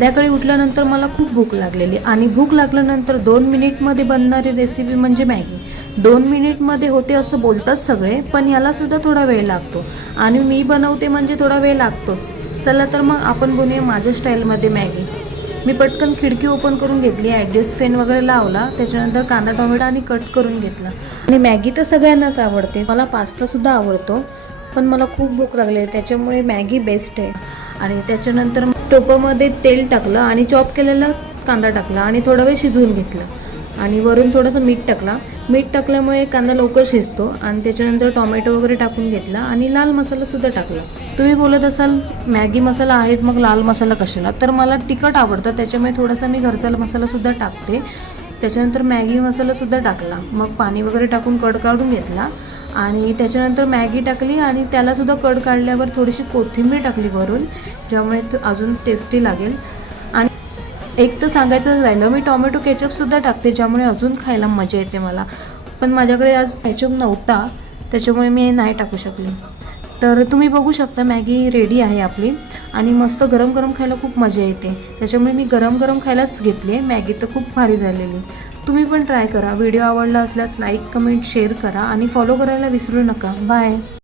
संध्याकाळी उठल्यानंतर मला खूप भूक लागलेली आणि भूक लागल्यानंतर 2 मिनिटमध्ये बनणारी रेसिपी म्हणजे मॅगी. 2 मिनिटमध्ये होते असं बोलतात सगळे, पण यालासुद्धा थोडा वेळ लागतो आणि मी बनवते म्हणजे थोडा वेळ लागतोच. चला तर मग आपण बनवूया माझ्या स्टाईलमध्ये मॅगी. मी पटकन खिडकी ओपन करून घेतली, ॲडजस्ट फॅन वगैरे लावला, त्याच्यानंतर कांदा टोमॅटो आणि कट करून घेतला. आणि मॅगी तर सगळ्यांनाच आवडते, मला पास्तासुद्धा आवडतो, पण मला खूप भूक लागली त्याच्यामुळे मॅगी बेस्ट आहे. आणि त्याच्यानंतर टोपामध्ये तेल टाकलं आणि चॉप केलेला कांदा टाकला आणि थोडा वेळ शिजवून घेतलं आणि वरून थोडंसं मीठ टाकला. मीठ टाकल्यामुळे कांदा लवकर शिजतो. आणि त्याच्यानंतर टोमॅटो वगैरे टाकून घेतला आणि लाल मसालासुद्धा टाकला. तुम्ही बोलत असाल मॅगी मसाला आहेच मग लाल मसाला कशाला, तर मला तिखट आवडतं त्याच्यामुळे थोडासा मी घरचा मसालासुद्धा टाकते. त्याच्यानंतर मॅगी मसालासुद्धा टाकला, मग पाणी वगैरे टाकून कड काढून घेतला आणि त्याच्यानंतर मॅगी टाकली आणि त्यालासुद्धा कड काढल्यावर थोडीशी कोथिंबीर टाकली वरून, ज्यामुळे अजून टेस्टी लागेल. आणि एक तर सांगायचं राहिलं, मी टोमॅटो केचपसुद्धा टाकते ज्यामुळे अजून खायला मजा येते मला, पण माझ्याकडे आज केचप नव्हता त्याच्यामुळे मी नाही टाकू शकले. तर तुम्ही बघू शकता मॅगी रेडी आहे आपली आणि मस्त गरम गरम खायला खूप मजा येते, त्याच्यामुळे मी गरम गरम खायलाच घेतली आहे. मॅगी तर खूप भारी झालेली. तुम्ही पण ट्राय करा. व्हिडिओ आवडला असल्यास लाईक कमेंट शेअर करा आणि फॉलो करायला विसरू नका. बाय.